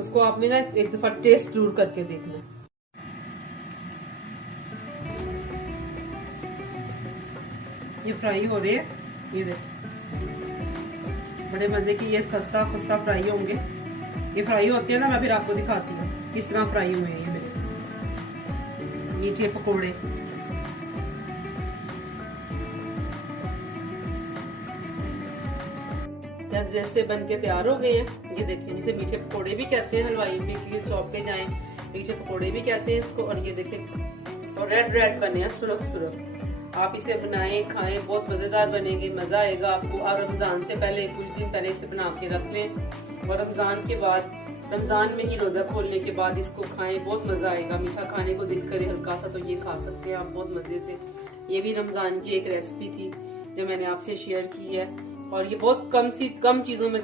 उसको आप में ना एक दफा टेस्ट जरूर करके देखना। ये फ्राई हो रहे हैं, ये देखो बड़े मजे की ये खस्ता खस्ता फ्राई होंगे। ये फ्राई होते हैं ना, मैं फिर आपको दिखाती हूँ किस तरह फ्राई हुए हैं ये मेरे मीठे पकोड़े। जैसे बन के तैयार हो गए हैं, ये देखिए जिसे मीठे पकोड़े भी कहते हैं, हलवाई की शॉप पे जाएं मीठे पकोड़े भी कहते हैं इसको। और ये देखिए और रेड रेड बने हैं, सुरख सुरख। आप इसे बनाएं खाएं, बहुत मजेदार बनेंगे, मजा आएगा आपको। और रमजान से पहले कुछ दिन पहले इसे बना के रख लें और रमजान के बाद, रमजान में ही रोजा खोलने के बाद इसको खाएं, बहुत मजा आएगा। मीठा खाने को दिल करे हल्का सा तो ये खा सकते हैं आप बहुत मजे से। ये भी रमजान की एक रेसिपी थी जो मैंने आपसे शेयर की है और ये बहुत कम चीजों में